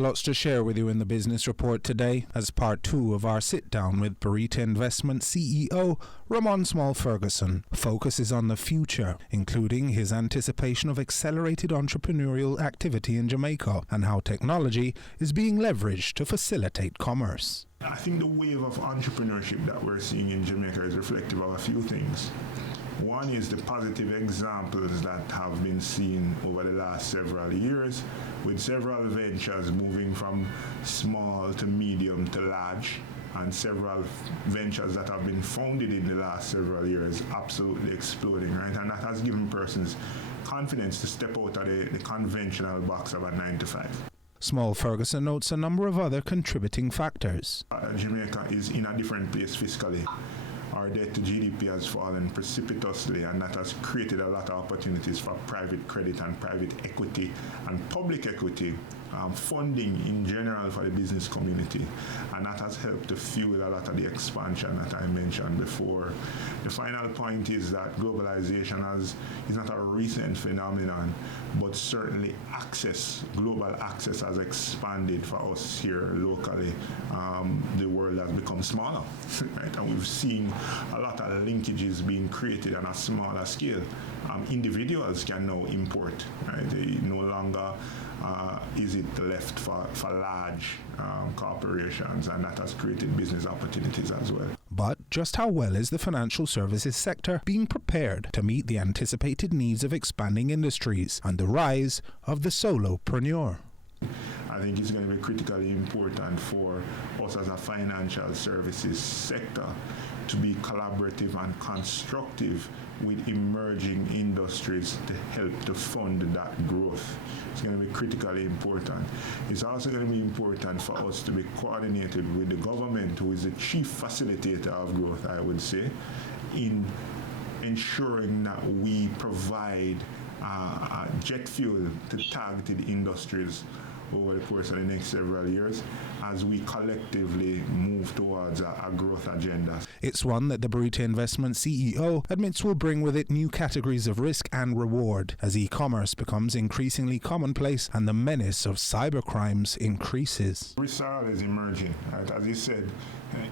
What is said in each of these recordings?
Lots to share with you in the business report today as part 2 of our sit-down with Barita Investment CEO Ramon Small-Ferguson. Focus is on the future, including his anticipation of accelerated entrepreneurial activity in Jamaica and how technology is being leveraged to facilitate commerce. I think the wave of entrepreneurship that we're seeing in Jamaica is reflective of a few things. One is the positive examples that have been seen over the last several years, with several ventures moving from small to medium to large, and several ventures that have been founded in the last several years absolutely exploding, right? And that has given persons confidence to step out of the conventional box of a 9-to-5. Small-Ferguson notes a number of other contributing factors. Jamaica is in a different place fiscally. Our debt to GDP has fallen precipitously, and that has created a lot of opportunities for private credit and private equity and public equity funding in general for the business community, and that has helped to fuel a lot of the expansion that I mentioned before. The final point is that globalization is not a recent phenomenon, but certainly global access has expanded for us here locally. The world has become smaller, right? And we've seen a lot of linkages being created on a smaller scale. Individuals can now import, right? They no longer is it left for large corporations, and that has created business opportunities as well. But just how well is the financial services sector being prepared to meet the anticipated needs of expanding industries and the rise of the solopreneur? I think it's going to be critically important for us as a financial services sector to be collaborative and constructive with emerging industries to help to fund that growth. It's going to be critically important. It's also going to be important for us to be coordinated with the government, who is the chief facilitator of growth, I would say, in ensuring that we provide jet fuel to targeted industries over the course of the next several years as we collectively move towards a growth agenda. It's one that the Barita Investment CEO admits will bring with it new categories of risk and reward as e-commerce becomes increasingly commonplace and the menace of cybercrimes increases. Risks are always emerging. Right? As you said,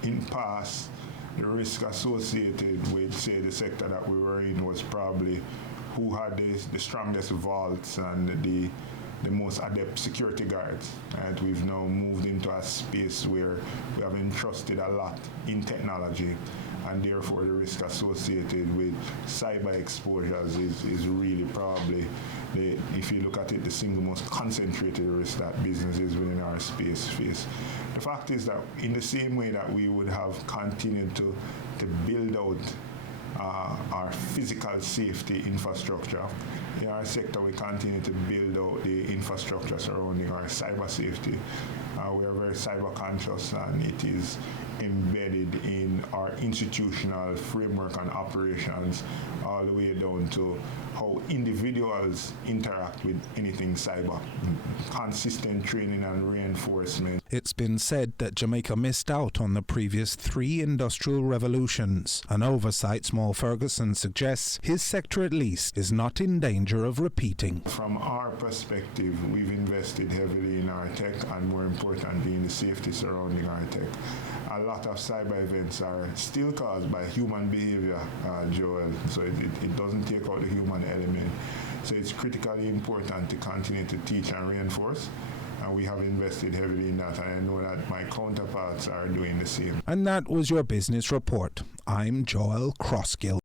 in past, the risk associated with, say, the sector that we were in was probably who had the strongest vaults and the most adept security guards. Right? We've now moved into a space where we have entrusted a lot in technology, and therefore the risk associated with cyber exposures is really probably, if you look at it, the single most concentrated risk that businesses within our space face. The fact is that in the same way that we would have continued to build out our physical safety infrastructure, in our sector we continue to build out the infrastructure surrounding our cyber safety. We are very cyber conscious, and it is embedded in our institutional framework and operations, all the way down to how individuals interact with anything cyber. Consistent training and reinforcement. It's been said that Jamaica missed out on the previous 3 industrial revolutions. An oversight Small-Ferguson suggests his sector at least is not in danger of repeating. From our perspective, we've invested heavily in our tech, and more importantly in the safety surrounding our tech. A lot of cyber events are still caused by human behavior, Joel, so it doesn't take out the human element. So it's critically important to continue to teach and reinforce, and we have invested heavily in that, and I know that my counterparts are doing the same. And that was your business report. I'm Joel Crossgill.